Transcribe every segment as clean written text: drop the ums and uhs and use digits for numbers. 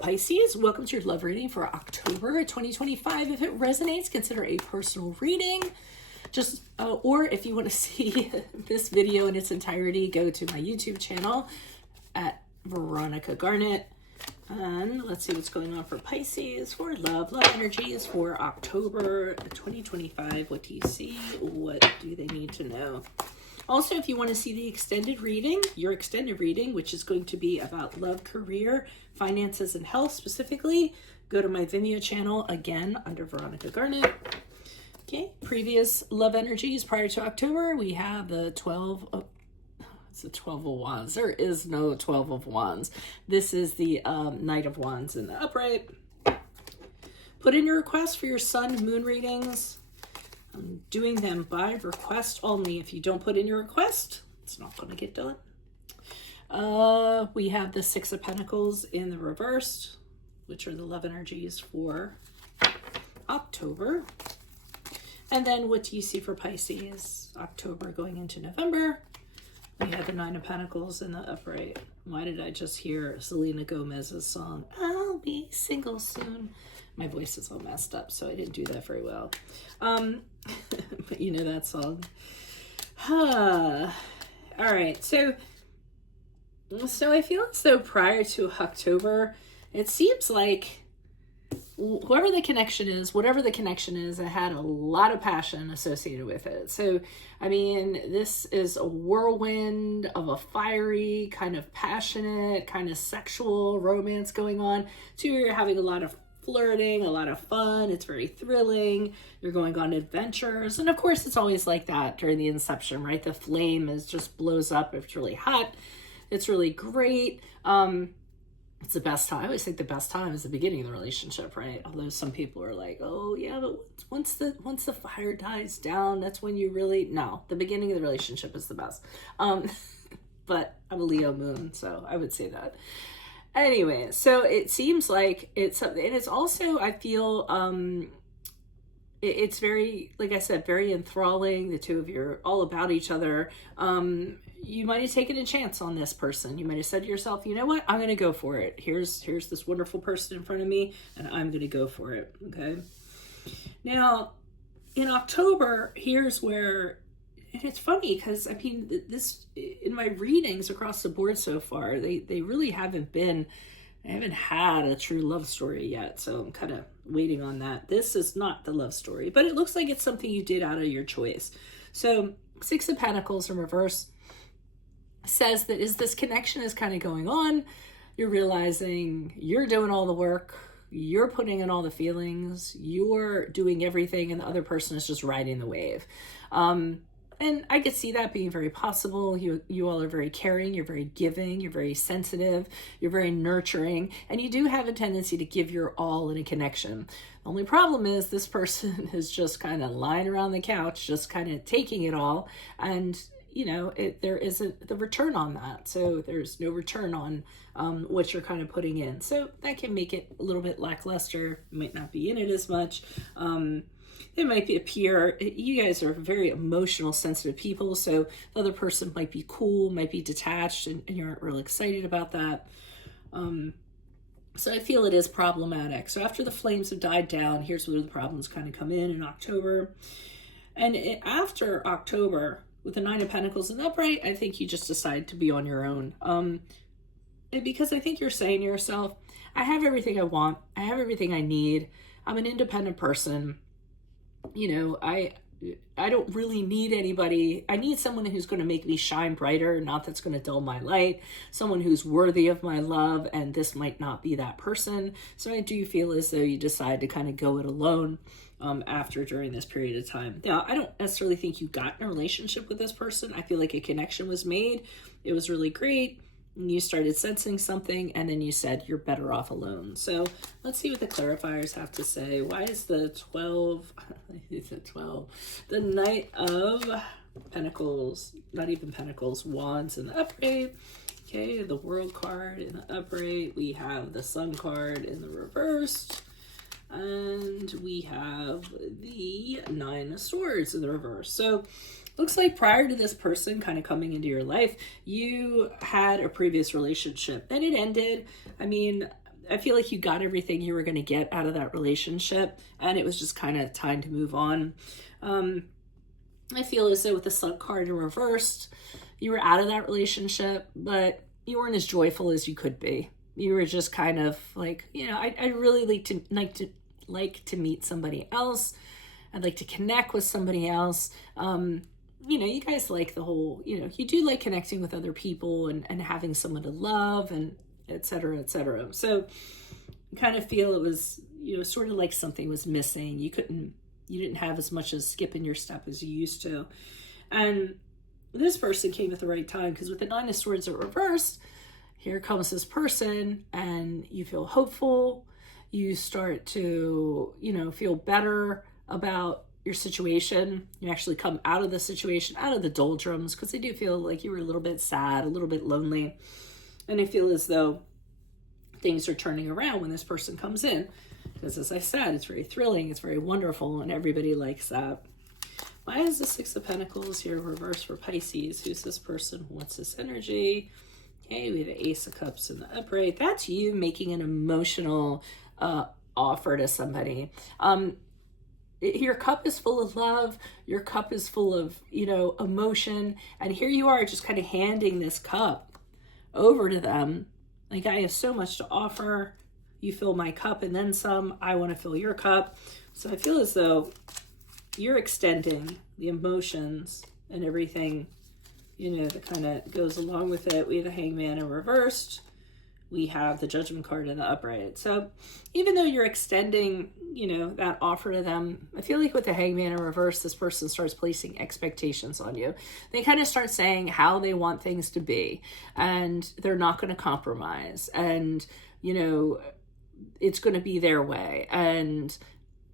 Pisces, welcome to your love reading for October 2025. If it resonates, consider a personal reading. Or if you want to see this video in its entirety, go to my YouTube channel at Veronica Garnett. And let's see what's going on for Pisces for love energies for October 2025. What do you see? What do they need to know? Also, if you want to see the extended reading, your extended reading, which is going to be about love, career, finances, and health specifically, go to my Vimeo channel, again, under Veronica Garnett. Okay, previous love energies prior to October, we have the 12 of, it's the 12 of Wands. There is no 12 of Wands. This is the Knight of Wands in the upright. Put in your request for your sun, moon readings. I'm doing them by request only. If you don't put in your request, it's not going to get done. We have the Six of Pentacles in the reverse, which are the love energies for October. And then what do you see for Pisces? October going into November. We have the Nine of Pentacles in the upright. Why did I just hear Selena Gomez's song, I'll Be Single Soon? My voice is all messed up, so I didn't do that very well. But you know that song. All right, so I feel as though prior to October, it seems like whoever the connection is, whatever the connection is, it had a lot of passion associated with it. So, I mean, this is a whirlwind of a fiery, kind of passionate, kind of sexual romance going on. So you're having a lot of flirting, a lot of fun. It's very thrilling. You're going on adventures. And of course, it's always like that during the inception, right? The flame just blows up. It's really hot. It's really great. It's the best time. I always think the best time is the beginning of the relationship, right? Although some people are like, oh yeah, but once the fire dies down, that's when you really, no, the beginning of the relationship is the best. But I'm a Leo moon, so I would say that. Anyway, so it seems like it's, and it's also, I feel, it's very, like I said, very enthralling. The two of you are all about each other. You might have taken a chance on this person. You might have said to yourself, you know what, I'm going to go for it. Here's this wonderful person in front of me, and I'm going to go for it, okay? Now, in October, here's where, and it's funny because, I mean, this, in my readings across the board so far, they really haven't had a true love story yet, so I'm kind of waiting on that. This is not the love story, but it looks like it's something you did out of your choice. So, Six of Pentacles in reverse says that as this connection is kind of going on, you're realizing you're doing all the work, you're putting in all the feelings, you're doing everything, and the other person is just riding the wave. And I could see that being very possible. You all are very caring, you're very giving, you're very sensitive, you're very nurturing, and you do have a tendency to give your all in a connection. The only problem is this person is just kind of lying around the couch, just kind of taking it all, and you know, there isn't the return on that. So there's no return on what you're kind of putting in. So that can make it a little bit lackluster. You might not be in it as much. It might appear, you guys are very emotional, sensitive people, so the other person might be cool, might be detached, and you aren't really excited about that. So I feel it is problematic. So after the flames have died down, here's where the problems kind of come in October. And after October, with the Nine of Pentacles in the upright, I think you just decide to be on your own. And because I think you're saying to yourself, I have everything I want, I have everything I need, I'm an independent person. You know, I don't really need anybody. I need someone who's going to make me shine brighter, not that's going to dull my light, someone who's worthy of my love, and this might not be that person. So I do feel as though you decide to kind of go it alone during this period of time. Now, I don't necessarily think you got in a relationship with this person. I feel like a connection was made. It was really great. And you started sensing something, and then you said you're better off alone. So let's see what the clarifiers have to say. Why is the 12, the Knight of Pentacles, not even Pentacles, Wands in the upright. Okay, the World card in the upright. We have the Sun card in the reverse. And we have the Nine of Swords in the reverse. So looks like prior to this person kind of coming into your life, you had a previous relationship and it ended. I mean, I feel like you got everything you were going to get out of that relationship, and it was just kind of time to move on. I feel as though with the Sun card in reversed, you were out of that relationship, but you weren't as joyful as you could be. You were just kind of like, I'd really like to meet somebody else. I'd like to connect with somebody else. You guys like the whole, you do like connecting with other people and having someone to love and et cetera, et cetera. So I kind of feel it was, sort of like something was missing. You didn't have as much as skip in your step as you used to. And this person came at the right time, because with the Nine of Swords at reversed, here comes this person and you feel hopeful. You start to, feel better about your situation. You actually come out of the situation, out of the doldrums, because I do feel like you were a little bit sad, a little bit lonely. And I feel as though things are turning around when this person comes in. Because as I said, it's very thrilling, it's very wonderful, and everybody likes that. Why is the Six of Pentacles here reversed for Pisces? Who's this person? What's this energy? Okay, we have the Ace of Cups in the upright. That's you making an emotional offer to somebody. Your cup is full of love. Your cup is full of, emotion. And here you are just kind of handing this cup over to them. Like, I have so much to offer. You fill my cup and then some. I want to fill your cup. So I feel as though you're extending the emotions and everything, that kind of goes along with it. We have the Hangman in reversed. We have the Judgment card in the upright. So even though you're extending, that offer to them, I feel like with the Hangman in reverse, this person starts placing expectations on you. They kind of start saying how they want things to be, and they're not going to compromise. And, it's going to be their way. And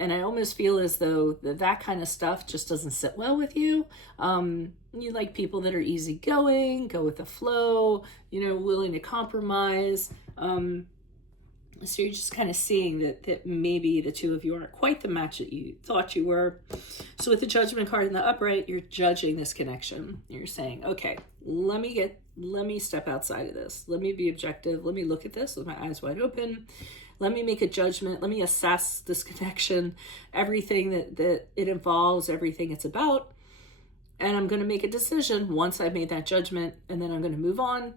I almost feel as though that kind of stuff just doesn't sit well with you. You like people that are easygoing, go with the flow, willing to compromise. So you're just kind of seeing that maybe the two of you aren't quite the match that you thought you were. So with the Judgment card in the upright, you're judging this connection. You're saying, okay, let me step outside of this. Let me be objective. Let me look at this with my eyes wide open. Let me make a judgment. Let me assess this connection, everything that it involves, everything it's about. And I'm going to make a decision once I've made that judgment, and then I'm going to move on,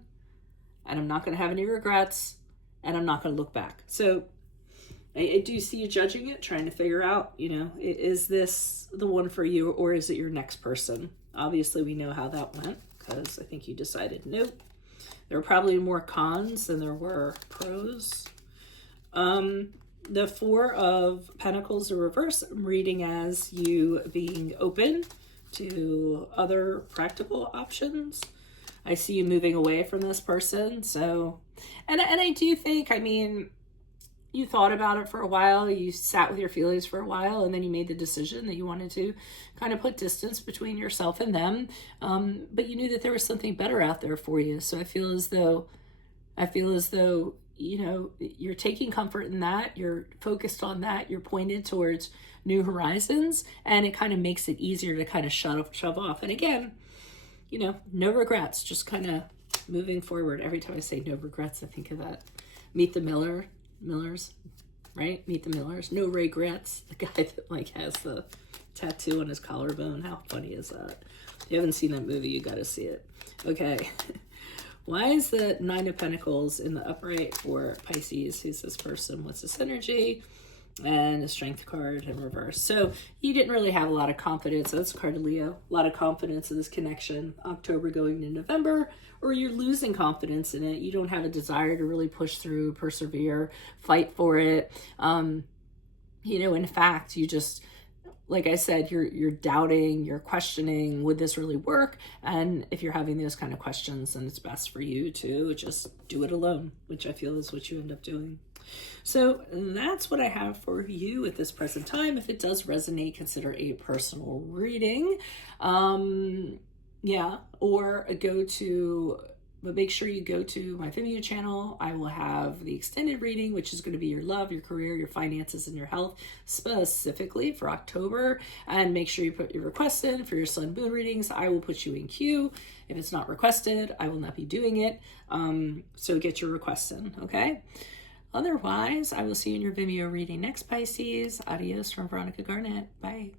and I'm not going to have any regrets, and I'm not going to look back. So I do see you judging it, trying to figure out, is this the one for you, or is it your next person? Obviously, we know how that went, because I think you decided nope. There were probably more cons than there were pros. The Four of Pentacles in reverse, I'm reading as you being open to other practical options. I see you moving away from this person. So, and I do think, you thought about it for a while, you sat with your feelings for a while, and then you made the decision that you wanted to kind of put distance between yourself and them. But you knew that there was something better out there for you. So I feel as though, you're taking comfort in that, you're focused on that, you're pointed towards new horizons, and it kind of makes it easier to kind of shove off. And again, no regrets, just kind of moving forward. Every time I say no regrets, I think of that Meet the Millers, right? Meet the Millers, no regrets. The guy that has the tattoo on his collarbone. How funny is that? If you haven't seen that movie, you got to see it. Okay. Why is the Nine of Pentacles in the upright for Pisces? Who's this person? What's this energy? And a Strength card in reverse. So you didn't really have a lot of confidence. That's a card of Leo. A lot of confidence in this connection. October going to November, or you're losing confidence in it. You don't have a desire to really push through, persevere, fight for it. In fact, you just, like I said, you're doubting, you're questioning, would this really work? And if you're having those kind of questions, then it's best for you to just do it alone, which I feel is what you end up doing. So that's what I have for you at this present time. If it does resonate, consider a personal reading. But make sure you go to my Vimeo channel. I will have the extended reading, which is going to be your love, your career, your finances, and your health, specifically for October. And make sure you put your requests in for your sun moon readings. I will put you in queue. If it's not requested, I will not be doing it. So get your requests in, okay? Otherwise, I will see you in your Vimeo reading next, Pisces. Adios from Veronica Garnett. Bye.